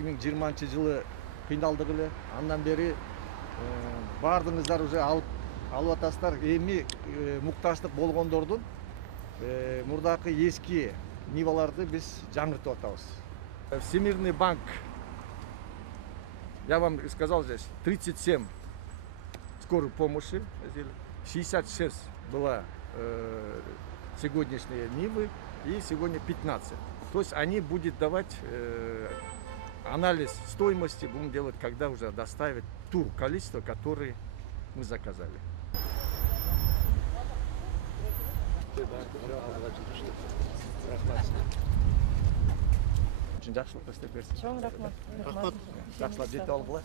2020 жылы кыйналдык эле. Андан бери бардыңыздар уже алып атасыздар. Эми мукташтык болгондордун мурдакы эски ниваларды біз жаңыртып атабыз. Всемирный банк, я вам сказал здесь, 37 скорой помощи, 66 было сегодняшние нивы и сегодня 15. То есть они будут давать анализ стоимости, будем делать, когда уже доставят ту количество, которое мы заказали. Очень жақсылық істеп берсін. Чоң рахмат. Жақсылап жете алғыла.